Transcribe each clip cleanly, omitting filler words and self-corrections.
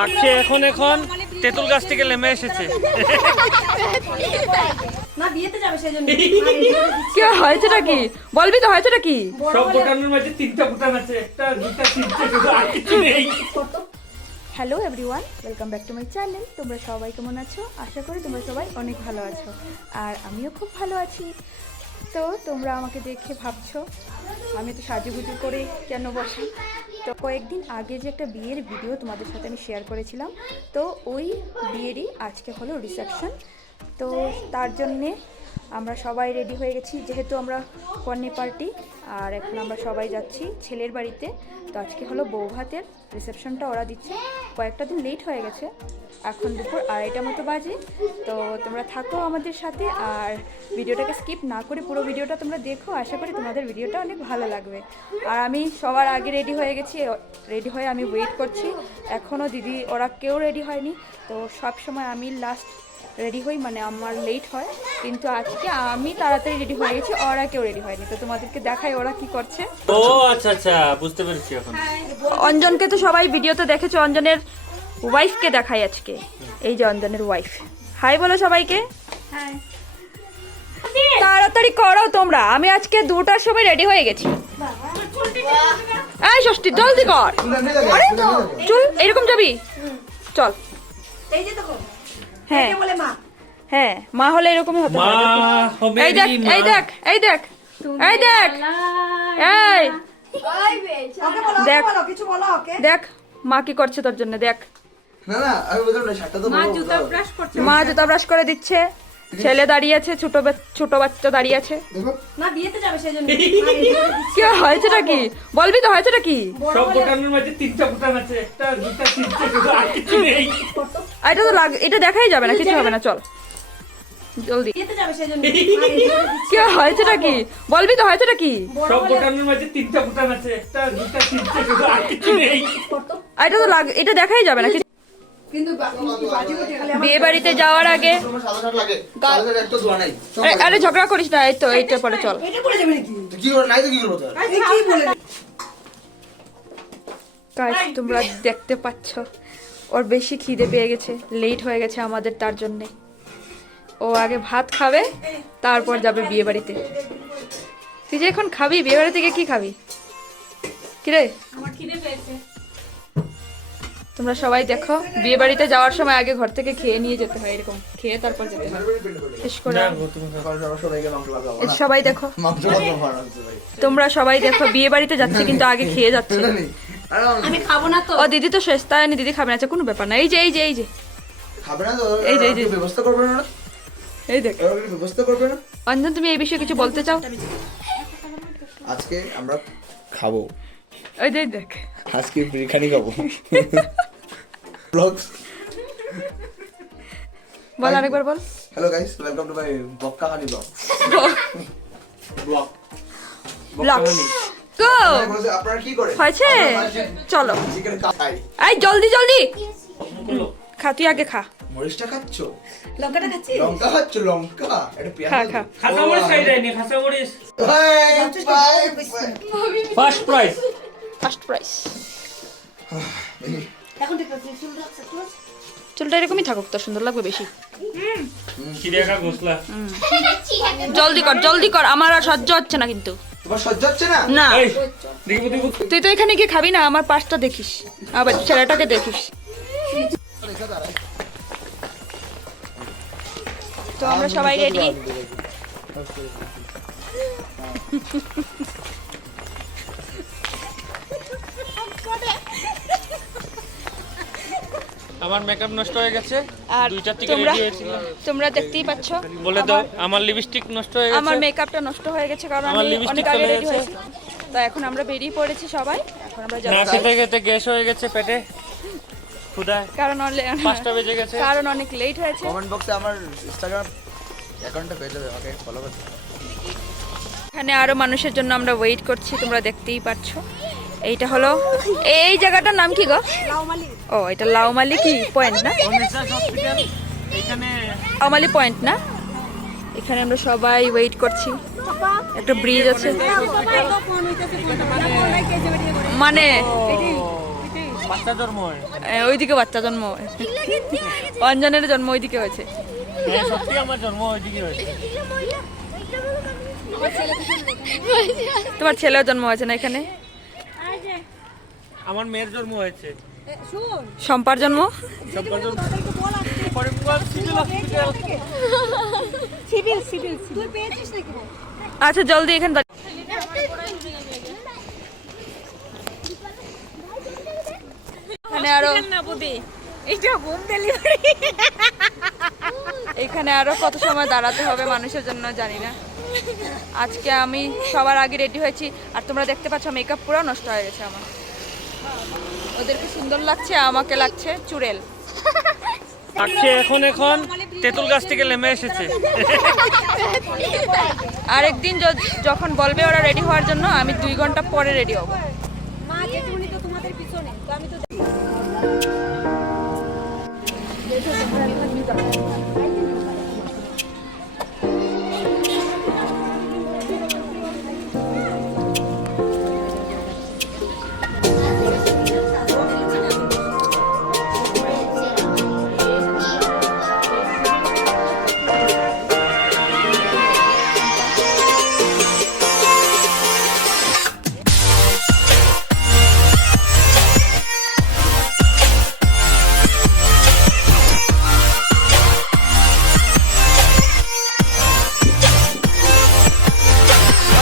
লাগছে এখন এখন তেঁতুল গাছ থেকে নেমে এসেছে। না বিয়েতে যাবে সেজন্য। কি হয়েছেটা কি বলবি তো, হয়েছেটা কি? সব বোটানের মধ্যে 3টা বোটান আছে, একটা দুটা তিনটে আর কিছু নেই। Hello everyone, welcome back to my channel. তোমরা সবাই কেমন আছো? আশা করি তোমরা সবাই অনেক ভালো আছো, আর আমিও খুব ভালো আছি। তো তোমরা আমাকে দেখে ভাবছো আমি তো সাজুগুজু করে কেন বসি। তো কয়েকদিন আগে যে একটা বিয়ের ভিডিও তোমাদের সাথে আমি শেয়ার করেছিলাম, তো ওই বিয়েরই আজকে হলো রিসেপশন। তো তার জন্যে আমরা সবাই রেডি হয়ে গেছি, যেহেতু আমরা কন্যা পার্টি, আর এখন আমরা সবাই যাচ্ছি ছেলের বাড়িতে। তো আজকে হলো বউ ভাতের রিসেপশনটা ওরা দিচ্ছে। কয়েকটা দিন লেট হয়ে গেছে, এখন দুপুর 2:30 মতো বাজে। তো তোমরা থাকো আমাদের সাথে, আর ভিডিওটাকে স্কিপ না করে পুরো ভিডিওটা তোমরা দেখো। আশা করি তোমাদের ভিডিওটা অনেক ভালো লাগবে। আর আমি সবার আগে রেডি হয়ে গেছি, রেডি হয়ে আমি ওয়েট করছি। এখনও দিদি ওরা কেউ রেডি হয়নি। তো সব সময় আমি লাস্ট রেডি হই, মানে আমার লেট হয়, কিন্তু আজকে আমি তাড়াতাড়ি রেডি হয়ে গেছি, ওরা কেউ রেডি হয়নি। তো তোমাদেরকে দেখাই ওরা কি করছে। ও আচ্ছা আচ্ছা, বুঝতে পেরেছি এখন। অঞ্জনকে তো সবাই ভিডিওতে দেখেছো, অঞ্জনের ওয়াইফকে দেখাই আজকে। এই যে অঞ্জনের ওয়াইফ, হাই বলো সবাইকে। তাড়াতাড়ি করো তোমরা, আমি আজকে 2টার সময় রেডি হয়ে গেছি। এই ষষ্ঠী জলদি কর। আরে চল, এরকম যাবি? চল। এই যে দেখো, হ্যাঁ কে বলে মা? হ্যাঁ, মা হলে এরকমই হতে মা হয়। হবে এই দেখ, এই দেখ, এই দেখ, এই দেখ, এই ওকে বলো, দেখ। বলো কিছু বলো ওকে। দেখ মা কি করছে তোর জন্য, দেখ। না না আমি বললাম না শার্টটা তো মা জুতা ব্রাশ করে দিচ্ছে, ছেলে দাঁড়িয়ে আছে, ছোট বাচ্চা দাঁড়িয়ে আছে। দেখো না বিয়েতে যাবে সেজন্য। কি হয়েছেটা কি বলবি তো, হয়েছেটা কি? সব বোটানের মধ্যে 3টা বোটান আছে, একটা দুটা তিনটে আর কিছু নেই। এটা তো এটা দেখাই যাবে না, কিছু হবে না, চল জলদি। বিয়েতে যাবে সেজন্য। কি হয়েছেটা কি বলবি তো, হয়েছেটা কি? সব বোটানের মধ্যে 3টা বোটান আছে, একটা দুটা তিনটে আর কিছু নেই। এটা তো এটা দেখাই যাবে না। কিন্তু বাজিতে খালি আমার বিয়ে বাড়িতে যাওয়ার আগে তোমার সাদা শার্ট লাগে সাদা শার্ট একটা ধোয়া নাই আরে ঝগড়া করিস না, এই তো এইটা পরে চল। এটা পড়ে যাবে নাকি? কি করে নাই তো কি করবো তোর এই কি বলে? গাইস তোমরা দেখতে পাচ্ছ, ওর বেশি খিদে পেয়ে গেছে, লেট হয়ে গেছে আমাদের, তার জন্যে ও আগে ভাত খাবে, তারপর যাবে বিয়ে বাড়িতে। তুই যে এখন খাবি, বিয়ে বাড়ি থেকে কি খাবি? কিরে আমার খিদে পেয়েছে। তোমরা সবাই দেখো, বিয়ে বাড়িতে যাওয়ার সময় আগে ঘর থেকে খেয়ে নিয়ে যেতে হয়, এরকম খেয়ে তারপর যেতে হয়। শেষ করে সবাইকে মাংস লাগাবো না সবাই দেখো, মাংস কত ভালো হচ্ছে ভাই তোমরা সবাই দেখো, বিয়ে বাড়িতে যাচ্ছে কিন্তু আগে খেয়ে যাচ্ছে। এটা নেই আরে আমি খাবো না তো। ও দিদি তো শেষ, তাই দিদি খাবে না, আচ্ছা কোনো ব্যাপার না। এই যে এই যে এই যে খাবে না তো এই যে, এই যে। ব্যবস্থা করবে না এই দেখ। ওরা কি ব্যবস্থা করবে না অঞ্জন তুমি এই বিষয়ে কিছু বলতে চাও? আজকে আমরা খাবো ওই যে দেখ, আজকে বিরিয়ানি খাবো ব্লগস বল আরেকবার বল। Hello guys welcome to my blog Kahani blog blog blogs go. আপনারা কি করেন হয়েছে, চলো চিকেন খাই এই জলদি জলদি খা, তুই আগে খা। মরিচটা খাচ্ছো লঙ্কাটা খাচ্ছি। লঙ্কা খাচ্ছো লঙ্কা এটা পেঁয়াজ খা, খা। খাসা মরিচ খাই যায়নি, খাসা মরিচ by first price. First price. এখন ঠিক আছে, চুল রাখছে তো। চুলটা এরকমই থাকুক, তো সুন্দর লাগবে বেশি। কি দেখা গোসলা। জলদি কর জলদি কর, আমার আর সহ্য হচ্ছে না কিন্তু। তোমার সহ্য হচ্ছে না না এই দেখি দেখি তুই তো এখানে গিয়ে খাবি না, আমার পাশটা দেখিস, আবার ছেলেটাকে দেখিস। তো আমরা সবাই রেডি। আমার মেকআপ নষ্ট হয়ে গেছে, আর 2টা থেকে তোমরা রেডি হয়েছিলাম। তোমরা দেখতেই পাচ্ছ, বলে দাও আমার লিপস্টিক নষ্ট হয়ে আমার গেছে। মেকআপটা নষ্ট হয়ে গেছে, কারণ আমার আমি lipstick অনেক আগে চলে রেডি গেছে। হয়েছি। তো এখন আমরা বেরিয়ে পড়েছি সবাই, এখন আমরা না যাচ্ছি। খেতে খেতে গ্যাস হয়ে গেছে পেটে। ক্ষুধায় কারণ 5টা বেজে গেছে। কারণ অনেক লেট হয়েছে। কমেন্ট বক্সে আমার ইনস্টাগ্রাম অ্যাকাউন্টটা পেয়ে যাবে, আমাকে ফলো করতে। এখানে আরো মানুষের জন্য আমরা ওয়েট করছি, তোমরা দেখতেই পাচ্ছ। এইটা হলো, এই জায়গাটার নাম কি গো? ও এটা লাউমালি কি পয়েন্ট না? হসপিটাল এখানে লাউমালি পয়েন্ট না? এখানে আমরা সবাই ওয়েট করছি। একটা ব্রিজ আছে মানে বাচ্চা জন্ম হয়। ওইদিকে বাচ্চা জন্ম হয়। অঞ্জনের জন্ম ওইদিকে হয়েছে। হ্যাঁ, সত্যি আমার জন্ম ওইদিকে হয়েছে। তোমার ছেলেও জন্ম হয়েছে না এখানে? আমার মেয়ের জন্ম হয়েছে। শম্পার জন্ম? সবার জন্ম করিমগঞ্জ সিভিল হসপিটাল। আচ্ছা জলদি এখানে এখানে আরো এখানে আরো কত সময় দাঁড়াতে হবে মানুষের জন্য জানি না। আজকে আমি সবার আগে রেডি হয়েছি, আর তোমরা দেখতে পাচ্ছ মেকআপ পুরো নষ্ট হয়ে গেছে আমার। ওদেরকে সুন্দর লাগছে, আমাকে লাগছে চুড়েল। আজকে এখন তেঁতুল গাছ থেকে নেমে এসেছে। আরেকদিন যখন বলবে ওরা রেডি হওয়ার জন্য, আমি 2 ঘন্টা পরে রেডি হব।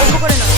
অল্প করে নাও।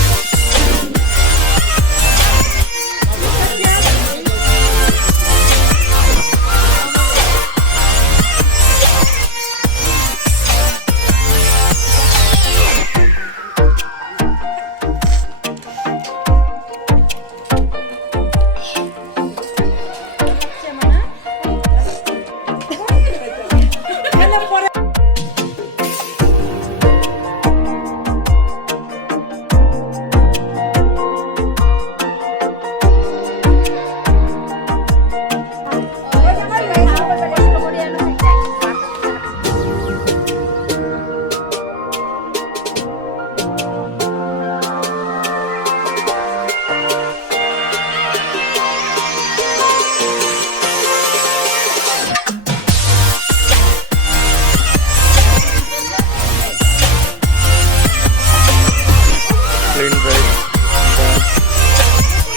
plain rice,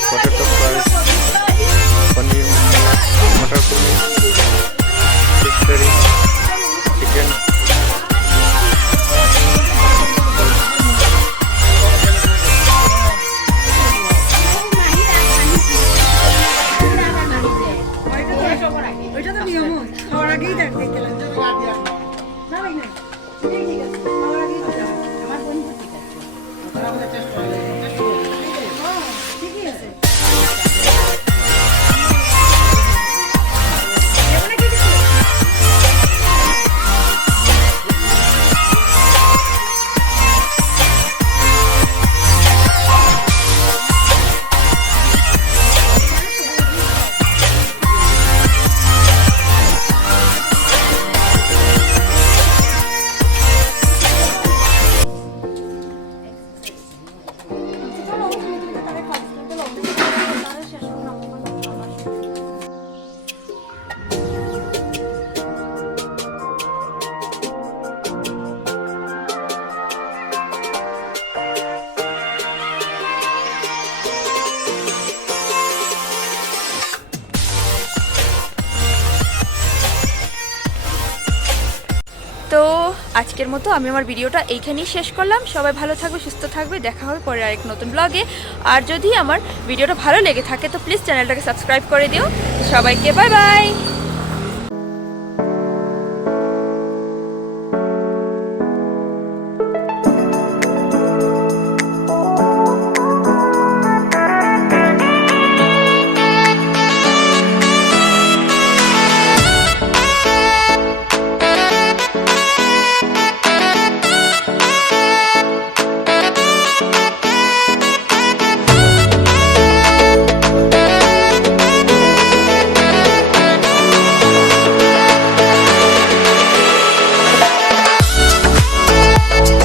potato fries, paneer, matar paneer, fish curry, chicken. তো আজকের মতো আমি আমার ভিডিওটা এইখানেই শেষ করলাম। সবাই ভালো থাকবে, সুস্থ থাকবে, দেখা হবে পরে আরেক নতুন ব্লগে। আর যদি আমার ভিডিওটা ভালো লেগে থাকে তো প্লিজ চ্যানেলটাকে সাবস্ক্রাইব করে দিও। সবাইকে বাই বাই।